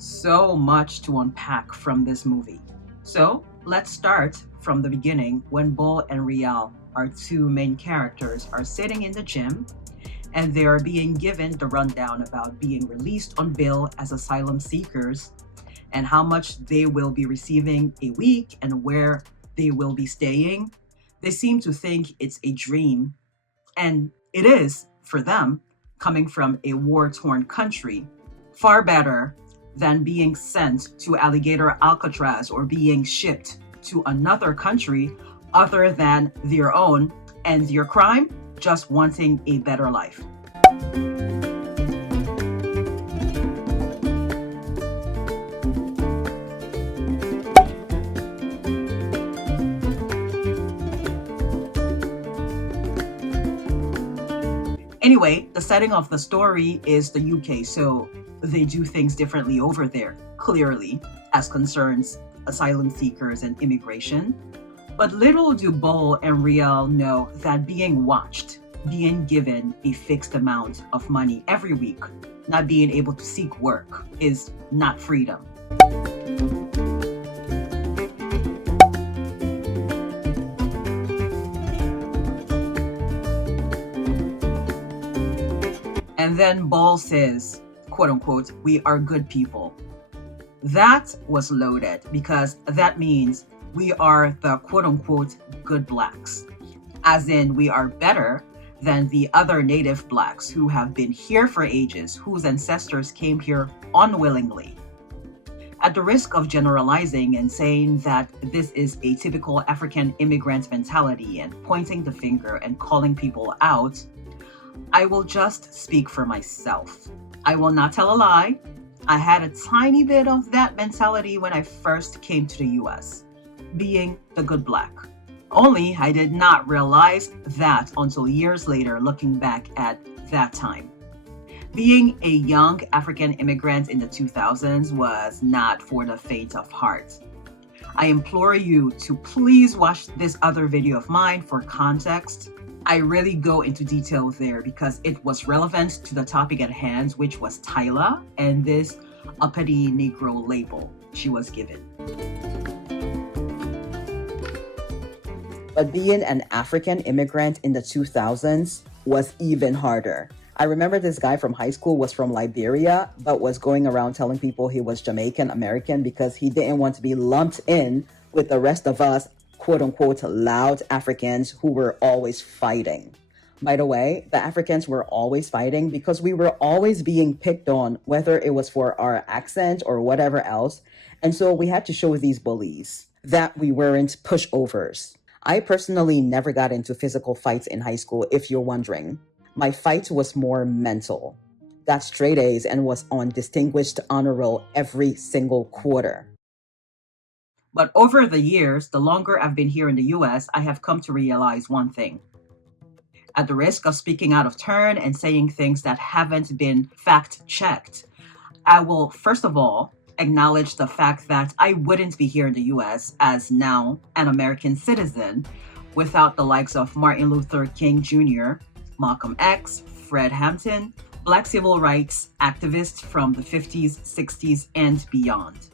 So much to unpack from this movie. So let's start from the beginning when Bull and Rial, our two main characters, are sitting in the gym and they are being given the rundown about being released on bail as asylum seekers and how much they will be receiving a week and where they will be staying. They seem to think it's a dream, and it is for them, coming from a war torn country. Far better than being sent to Alligator Alcatraz or being shipped to another country other than their own, and your crime, just wanting a better life. Anyway, the setting of the story is the UK, so they do things differently over there, clearly, as concerns asylum seekers and immigration. But little do Bull and Rial know that being watched, being given a fixed amount of money every week, not being able to seek work, is not freedom. And then Bull says, quote unquote, "We are good people." That was loaded because that means we are the quote unquote good blacks, as in we are better than the other native blacks who have been here for ages, whose ancestors came here unwillingly. At the risk of generalizing and saying that this is a typical African immigrant mentality and pointing the finger and calling people out, I will just speak for myself. I will not tell a lie. I had a tiny bit of that mentality when I first came to the US, being the good black. Only I did not realize that until years later, looking back at that time. Being a young African immigrant in the 2000s was not for the faint of heart. I implore you to please watch this other video of mine for context. I really go into detail there because it was relevant to the topic at hand, which was Tyla and this uppity Negro label she was given. But being an African immigrant in the 2000s was even harder. I remember this guy from high school was from Liberia, but was going around telling people he was Jamaican American because he didn't want to be lumped in with the rest of us quote unquote loud Africans who were always fighting. By the way, the Africans were always fighting because we were always being picked on, whether it was for our accent or whatever else. And so we had to show these bullies that we weren't pushovers. I personally never got into physical fights in high school, if you're wondering. My fight was more mental. Got straight A's and was on distinguished honor roll every single quarter. But over the years, the longer I've been here in the US, I have come to realize one thing. At the risk of speaking out of turn and saying things that haven't been fact-checked, I will first of all acknowledge the fact that I wouldn't be here in the US as now an American citizen without the likes of Martin Luther King Jr., Malcolm X, Fred Hampton, Black civil rights activists from the 50s, 60s, and beyond.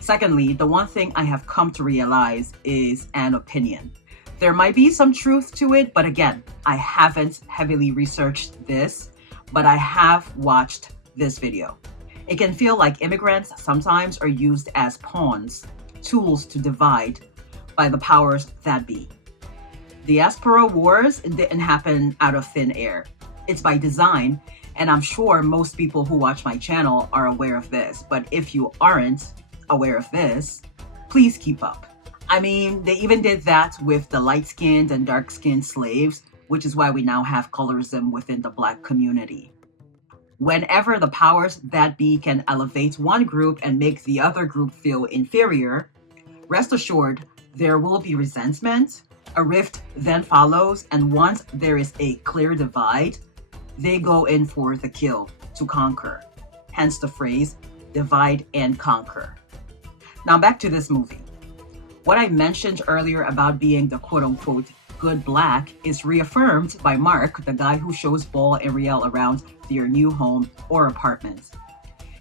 Secondly, the one thing I have come to realize is an opinion. There might be some truth to it, but again, I haven't heavily researched this, but I have watched this video. It can feel like immigrants sometimes are used as pawns, tools to divide by the powers that be. Diaspora wars didn't happen out of thin air. It's by design, and I'm sure most people who watch my channel are aware of this, but if you aren't aware of this, please keep up. I mean, they even did that with the light-skinned and dark-skinned slaves, which is why we now have colorism within the Black community. Whenever the powers that be can elevate one group and make the other group feel inferior, rest assured there will be resentment. A rift then follows, and once there is a clear divide, they go in for the kill to conquer. Hence the phrase, divide and conquer. Now back to this movie. What I mentioned earlier about being the quote-unquote good black is reaffirmed by Mark, the guy who shows Bull and Rial around their new home or apartment.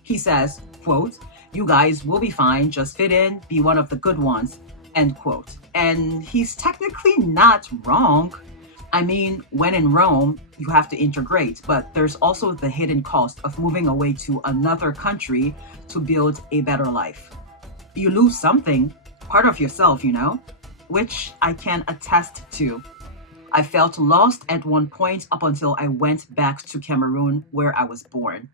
He says, quote, You guys will be fine, just fit in, be one of the good ones, end quote. And he's technically not wrong. I mean, when in Rome, you have to integrate, but there's also the hidden cost of moving away to another country to build a better life. You lose something, part of yourself, which I can attest to. I felt lost at one point up until I went back to Cameroon, where I was born.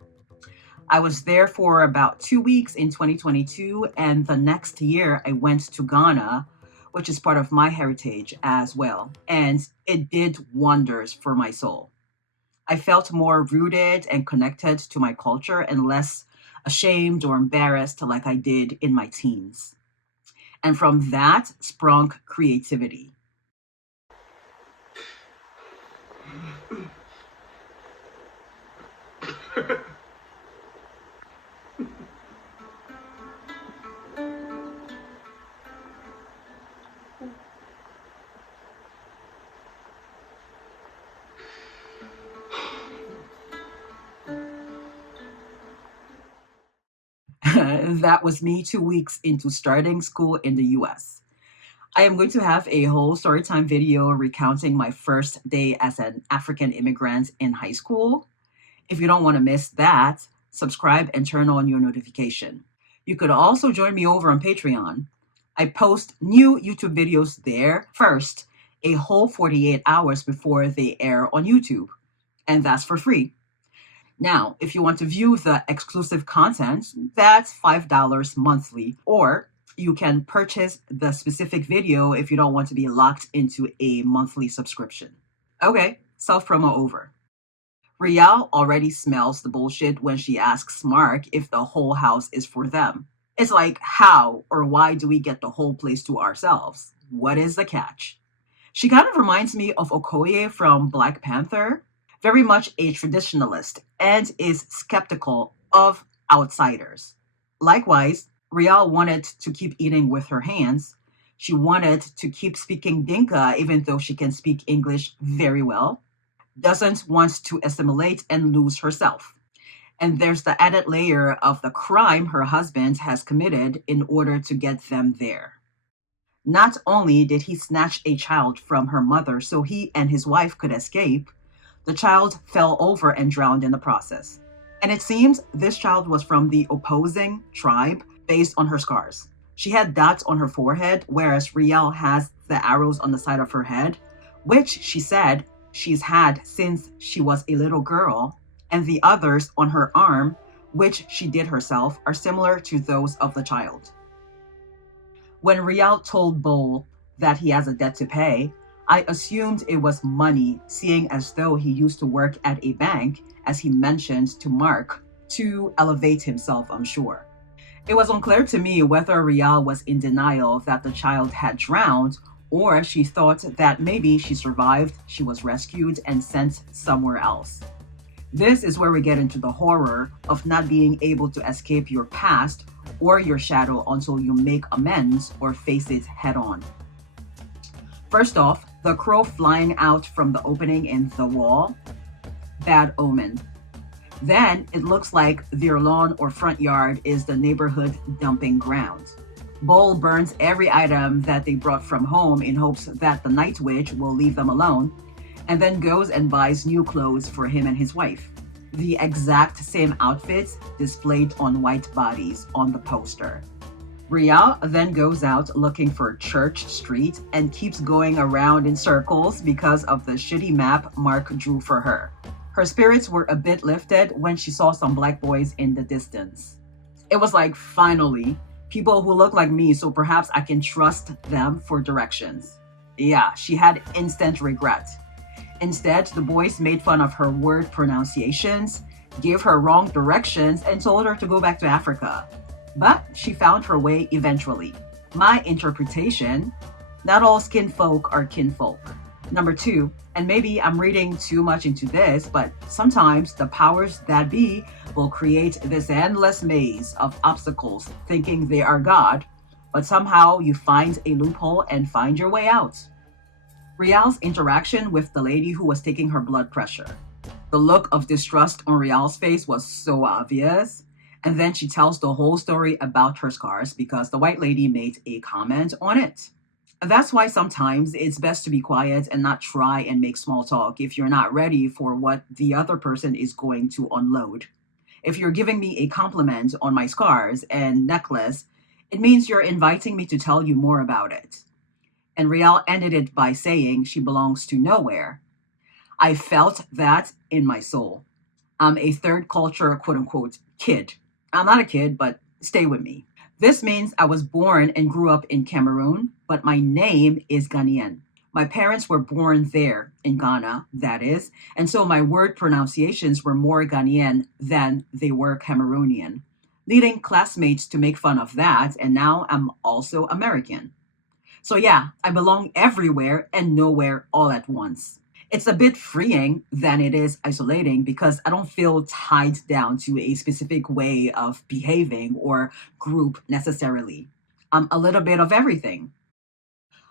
I was there for about 2 weeks in 2022, and the next year I went to Ghana, which is part of my heritage as well, and it did wonders for my soul. I felt more rooted and connected to my culture and less ashamed or embarrassed like I did in my teens. And from that sprung creativity. That was me 2 weeks into starting school in the US. I am going to have a whole storytime video recounting my first day as an African immigrant in high school. If you don't want to miss that, subscribe and turn on your notification. You could also join me over on Patreon. I post new YouTube videos there first, a whole 48 hours before they air on YouTube, and that's for free. Now, if you want to view the exclusive content, that's $5 monthly, or you can purchase the specific video if you don't want to be locked into a monthly subscription. Okay, self-promo over. Rial already smells the bullshit when she asks Mark if the whole house is for them. It's like, how or why do we get the whole place to ourselves? What is the catch? She kind of reminds me of Okoye from Black Panther, very much a traditionalist and is skeptical of outsiders. Likewise, Rial wanted to keep eating with her hands. She wanted to keep speaking Dinka even though she can speak English very well. Doesn't want to assimilate and lose herself. And there's the added layer of the crime her husband has committed in order to get them there. Not only did he snatch a child from her mother so he and his wife could escape, the child fell over and drowned in the process. And it seems this child was from the opposing tribe based on her scars. She had dots on her forehead, whereas Rial has the arrows on the side of her head, which she said she's had since she was a little girl, and the others on her arm, which she did herself, are similar to those of the child. When Rial told Bol that he has a debt to pay, I assumed it was money, seeing as though he used to work at a bank, as he mentioned to Mark, to elevate himself, I'm sure. It was unclear to me whether Rial was in denial that the child had drowned, or she thought that maybe she survived, she was rescued, and sent somewhere else. This is where we get into the horror of not being able to escape your past or your shadow until you make amends or face it head on. First off, the crow flying out from the opening in the wall, bad omen. Then it looks like their lawn or front yard is the neighborhood dumping ground. Bol burns every item that they brought from home in hopes that the night witch will leave them alone, and then goes and buys new clothes for him and his wife. The exact same outfits displayed on white bodies on the poster. Rial then goes out looking for Church Street and keeps going around in circles because of the shitty map Mark drew for her. Her spirits were a bit lifted when she saw some black boys in the distance. It was like, finally, people who look like me, so perhaps I can trust them for directions. Yeah, she had instant regret. Instead, the boys made fun of her word pronunciations, gave her wrong directions, and told her to go back to Africa. But she found her way eventually. My interpretation, not all skinfolk are kinfolk. Number 2, and maybe I'm reading too much into this, but sometimes the powers that be will create this endless maze of obstacles thinking they are God, but somehow you find a loophole and find your way out. Rial's interaction with the lady who was taking her blood pressure. The look of distrust on Rial's face was so obvious, And then she tells the whole story about her scars because the white lady made a comment on it. And that's why sometimes it's best to be quiet and not try and make small talk if you're not ready for what the other person is going to unload. If you're giving me a compliment on my scars and necklace, it means you're inviting me to tell you more about it. And Rial ended it by saying she belongs to nowhere. I felt that in my soul. I'm a third culture, quote unquote, kid. I'm not a kid, but stay with me. This means I was born and grew up in Cameroon, but my name is Ghanaian. My parents were born there in Ghana, that is, and so my word pronunciations were more Ghanaian than they were Cameroonian, leading classmates to make fun of that, and now I'm also American. So yeah, I belong everywhere and nowhere all at once. It's a bit freeing than it is isolating because I don't feel tied down to a specific way of behaving or group necessarily. I'm a little bit of everything.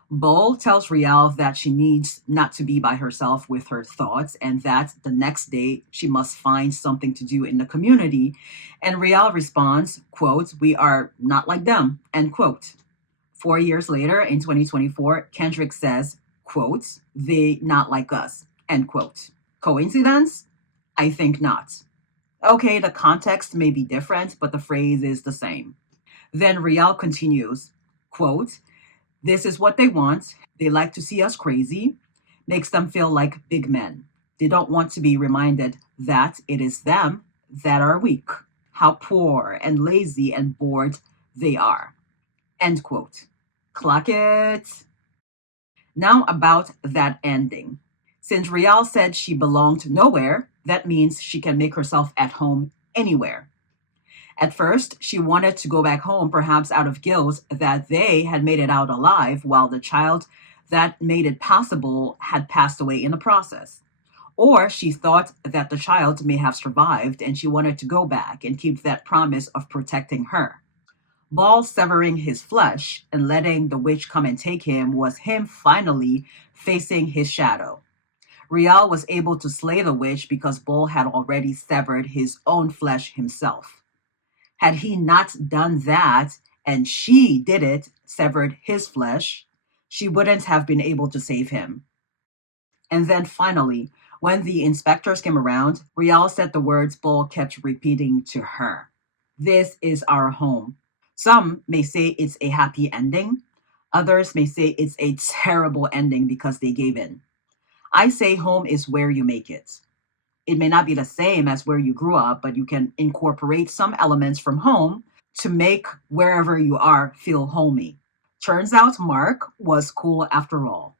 Bull tells Rial that she needs not to be by herself with her thoughts and that the next day she must find something to do in the community. And Rial responds, quote, "We are not like them," end quote. 4 years later, in 2024, Kendrick says, quote, "They not like us," end quote. Coincidence? I think not. Okay, the context may be different, but the phrase is the same. Then Rial continues, quote, "This is what they want. They like to see us crazy. Makes them feel like big men. They don't want to be reminded that it is them that are weak, how poor and lazy and bored they are." End quote. Clock it. Now about that ending. Since Rial said she belonged nowhere, that means she can make herself at home anywhere. At first, she wanted to go back home, perhaps out of guilt that they had made it out alive while the child that made it possible had passed away in the process. Or she thought that the child may have survived and she wanted to go back and keep that promise of protecting her. Baal severing his flesh and letting the witch come and take him was him finally facing his shadow. Rial was able to slay the witch because Baal had already severed his own flesh himself. Had he not done that, and she did it, severed his flesh, she wouldn't have been able to save him. And then finally, when the inspectors came around, Rial said the words Baal kept repeating to her. "This is our home." Some may say it's a happy ending. Others may say it's a terrible ending because they gave in. I say home is where you make it. It may not be the same as where you grew up, but you can incorporate some elements from home to make wherever you are feel homey. Turns out Mark was cool after all.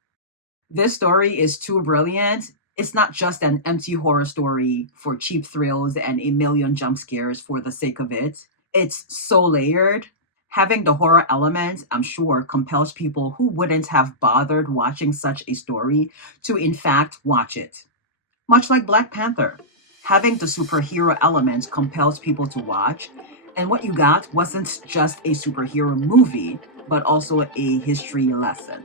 This story is too brilliant. It's not just an empty horror story for cheap thrills and a million jump scares for the sake of it. It's so layered. Having the horror element, I'm sure, compels people who wouldn't have bothered watching such a story to, in fact, watch it. Much like Black Panther, having the superhero element compels people to watch, and what you got wasn't just a superhero movie, but also a history lesson.